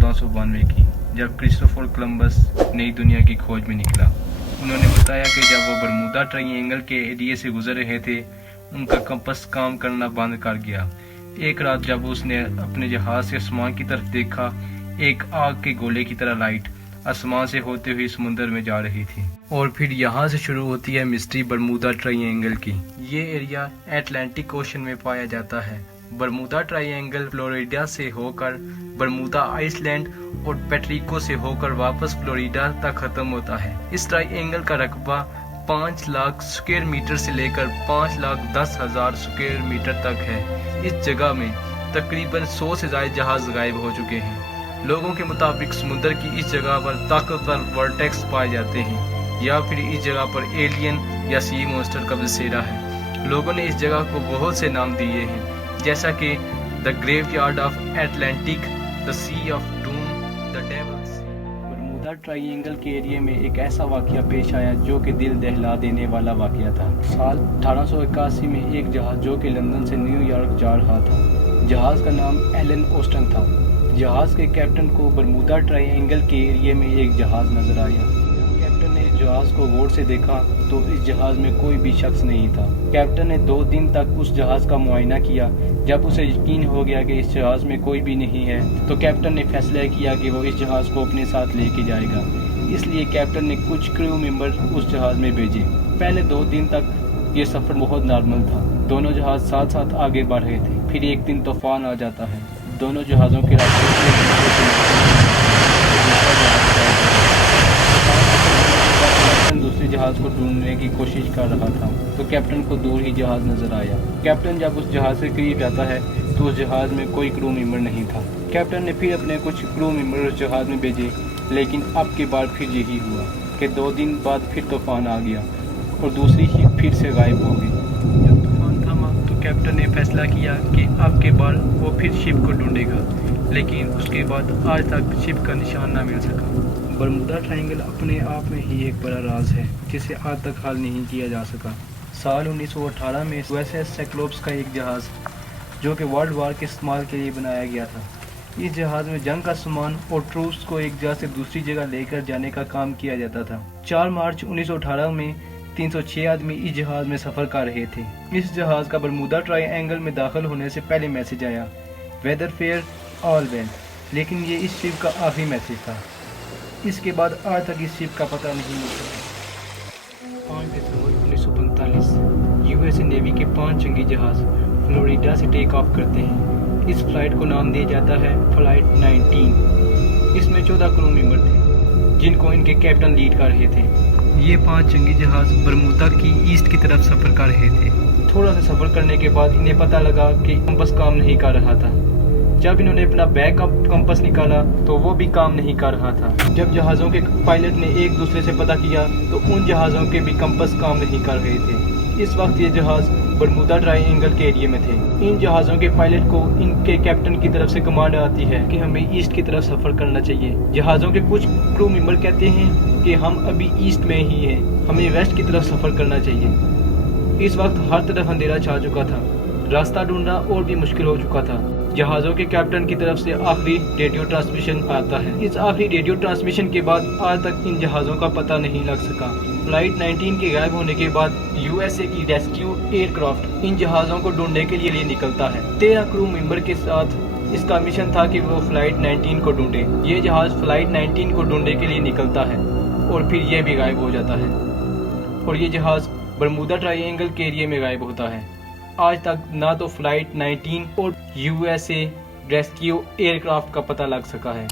1492 की, जब Christopher Columbus नई दुनिया की खोज में निकला। उन्होंने बताया कि जब वो बरमूदा ट्रायंगल के एरिया से गुजर रहे थे, उनका कंपास काम करना बंद कर गया। एक रात जब उसने अपने जहाज से आसमान की तरफ देखा, एक आग के गोले की तरह लाइट आसमान से होते हुए समुद्र में जा रही थी। और फिर यहाँ से शुरू होती है मिस्ट्री बरमूदा ट्रायंगल की। ये एरिया अटलांटिक ओशन में पाया जाता है। बरमूदा ट्रायंगल फ्लोरिडा से होकर बरमूदा आइसलैंड और पेट्रिको से होकर वापस फ्लोरिडा तक खत्म होता है। इस ट्रायंगल का रकबा 5 लाख स्क्वायर मीटर से लेकर 5,10,000 स्क्वायर मीटर तक है। इस जगह में तकरीबन 100 से ज्यादा जहाज गायब हो चुके हैं। लोगों के मुताबिक समुद्र की इस जगह पर ताकतवर वर्टेक्स पाए जाते हैं, या फिर इस जगह पर एलियन या सी मॉन्स्टर का बसेरा है। लोगों ने इस जगह को बहुत से नाम दिए हैं, जैसा कि the graveyard of Atlantic, the sea of doom, the devil's. Bermuda Triangle के एरिया में एक ऐसा वाकया पेश आया जो कि दिल दहला देने वाला वाकया था। साल 1881 में एक जहाज जो कि लंदन से न्यूयॉर्क जा रहा था। जहाज का नाम एलन ऑस्टन था। जहाज के कैप्टन को बरमूदा ट्रायंगल के एरिया में एक जहाज नजर आया। कैप्टन ने जहाज को गौर से देखा तो इस जहाज में कोई भी शख्स नहीं था। कैप्टन ने 2 दिन तक उस जहाज का मुआयना किया। जब उसे यकीन हो गया कि इस जहाज में कोई भी नहीं है, तो कैप्टन ने फैसला किया कि वो इस जहाज को अपने साथ लेके जाएगा। इसलिए कैप्टन ने कुछ क्रू मेंबर उस जहाज में भेजे। पहले 2 दिन तक ये सफर बहुत नॉर्मल था। दोनों जहाज साथ साथ आगे बढ़ रहे थे। फिर एक दिन तूफान आ जाता है। दोनों जहाज़ों के रास्ते दूसरे जहाज को ढूंढने की कोशिश कर रहा था, तो कैप्टन को दूर ही जहाज नजर आया। कैप्टन जब उस जहाज के करीब जाता है तो उस जहाज में कोई क्रू मेंबर नहीं था। कैप्टन ने फिर अपने कुछ क्रू मेंबर उस जहाज में भेजे, लेकिन अब की बार फिर यही हुआ कि 2 दिन बाद फिर तूफान आ गया और दूसरी शिप फिर से गायब हो गई। जब तूफान थमा तो कैप्टन ने फैसला किया कि अब के बार वो फिर शिप को ढूंढेगा, लेकिन उसके बाद आज तक शिप का निशान ना मिल सका। बरमूदा ट्रायंगल अपने आप में ही एक बड़ा राज है जिसे आज तक हल नहीं किया जा सका। साल 1918 में यूएसएस साइक्लोप्स का एक जहाज़ जो कि वर्ल्ड वार के इस्तेमाल के लिए बनाया गया था। इस जहाज़ में जंग का सामान और ट्रूप्स को एक जगह से दूसरी जगह लेकर जाने का काम किया जाता था। 4 मार्च 1918 में 306 आदमी इस जहाज में सफर कर रहे थे। इस जहाज का बरमूदा ट्रायंगल में दाखिल होने से पहले मैसेज आया, वेदर फेयर ऑल वेल, लेकिन ये इस शिप का आखिरी मैसेज था। इसके बाद आज तक इस शिप का पता नहीं मिला। 5 दिसंबर 1945 यूएस नेवी के 5 जंगी जहाज फ्लोरिडा से टेक ऑफ करते हैं। इस फ्लाइट को नाम दिया जाता है फ्लाइट 19। इसमें 14 क्रू मेंबर थे जिनको इनके कैप्टन लीड कर रहे थे। ये 5 जंगी जहाज बरमूदा की ईस्ट की तरफ सफर कर रहे थे। थोड़ा सा सफर करने के बाद इन्हें पता लगा कि कंपास काम नहीं कर रहा था। जब इन्होंने अपना बैकअप कंपास निकाला तो वो भी काम नहीं कर रहा था। जब जहाज़ों के पायलट ने एक दूसरे से पता किया तो उन जहाज़ों के भी कंपास काम नहीं कर रहे थे। इस वक्त ये जहाज़ बरमूदा ट्रायंगल के एरिया में थे। इन जहाज़ों के पायलट को इनके कैप्टन की तरफ से कमांड आती है कि हमें ईस्ट की तरफ सफर करना चाहिए। जहाज़ों के कुछ क्रू मेंबर कहते हैं कि हम अभी ईस्ट में ही हैं, हमें वेस्ट की तरफ सफर करना चाहिए। इस वक्त हर तरफ अंधेरा छा चुका था। रास्ता ढूंढना और भी मुश्किल हो चुका था। जहाज़ों के कैप्टन की तरफ से आखिरी रेडियो ट्रांसमिशन आता है। इस आखिरी रेडियो ट्रांसमिशन के बाद आज तक इन जहाज़ों का पता नहीं लग सका। फ्लाइट 19 के गायब होने के बाद यूएसए की रेस्क्यू एयरक्राफ्ट इन जहाज़ों को ढूंढने के लिए निकलता है। 13 क्रू मेंबर के साथ इसका मिशन था कि वो फ्लाइट 19 को ढूंढे। ये जहाज़ फ्लाइट 19 को ढूंढने के लिए निकलता है और फिर ये भी गायब हो जाता है और ये जहाज़ बरमूदा ट्रायंगल के एरिया में गायब होता है। आज तक ना तो फ्लाइट 19 और यूएसए रेस्क्यू एयरक्राफ्ट का पता लग सका है।